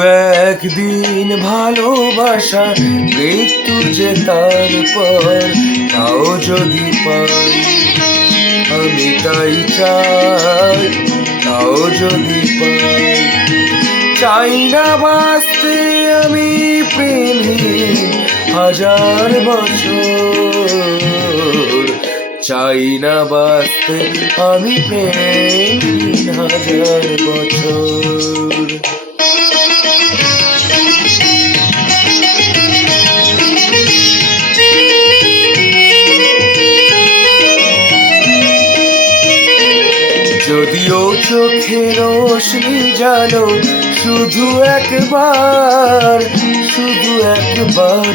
একদিন ভালোবাসা মৃত্যু যে তারপর তাও যদি পাই, আমি তাই চাই, তাও যদি পাই। চাই না বাঁচতে আমি প্রেমহীন হাজার বছর, চাই না বাঁচতে আমি প্রেমহীন হাজার বছর। যদিও চোখে রোশনি জানো শুধু একবার, শুধু একবার,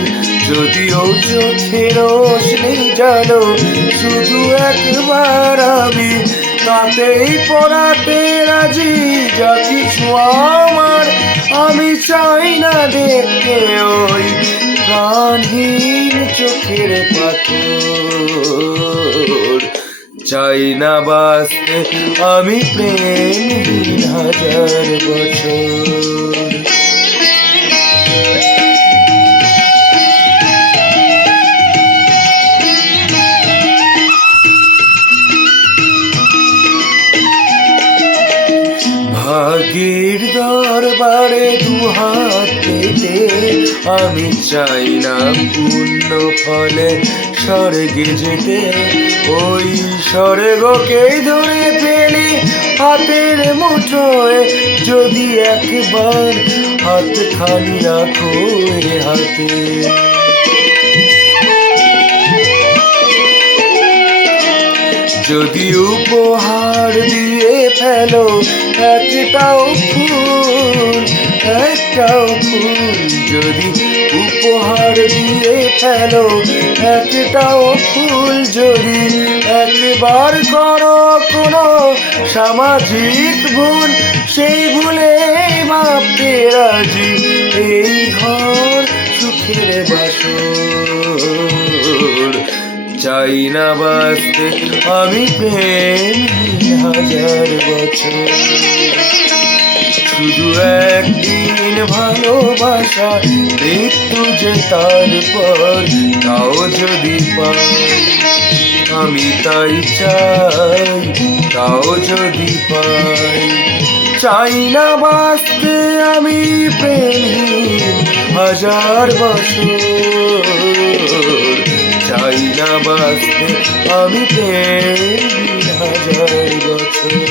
যদিও চোখে রোশনি জানো শুধু একবার, আমি তাতেই পড়াতে রাজি যা কিছু আমার। আমি চাই না দেখতে ওই প্রাণহীন চোখের পাথর, চাই না বাঁচতে আমি প্রেমহীন হাজার বছর। ভাগ্যের দরবারে দুহাত পেতে আমি চাই না পূর্ণ ফলে স্বর্গে যেতে, ওই স্বর্গকেই ধরে ফেলি হাতের মুঠোয়, যদি একবার হাত খালি রাখো এ হাতে। যদি উপহার দিয়ে ফেলো একটাও ফুল, একটাও ফুল, যদি উপহার দিয়ে ফেলো একটাও ফুল, যদি একবার করো কোনো সামাজিক ভুল, সেই ভুলে ভাবতে রাজি এই ঘর সুখের বাসর। চাই না বাঁচতে আমি প্রেমহীন হাজার বছর, শুধু একদিন ভালোবাসা মৃত্যু যে তারপর তাও যদি পাই, আমি তাই চাই, তাও যদি পাই। চাই না বাঁচতে আমি প্রেমহীন হাজার বছর, চাই না বাঁচতে আমি প্রেমহীন হাজার বছর।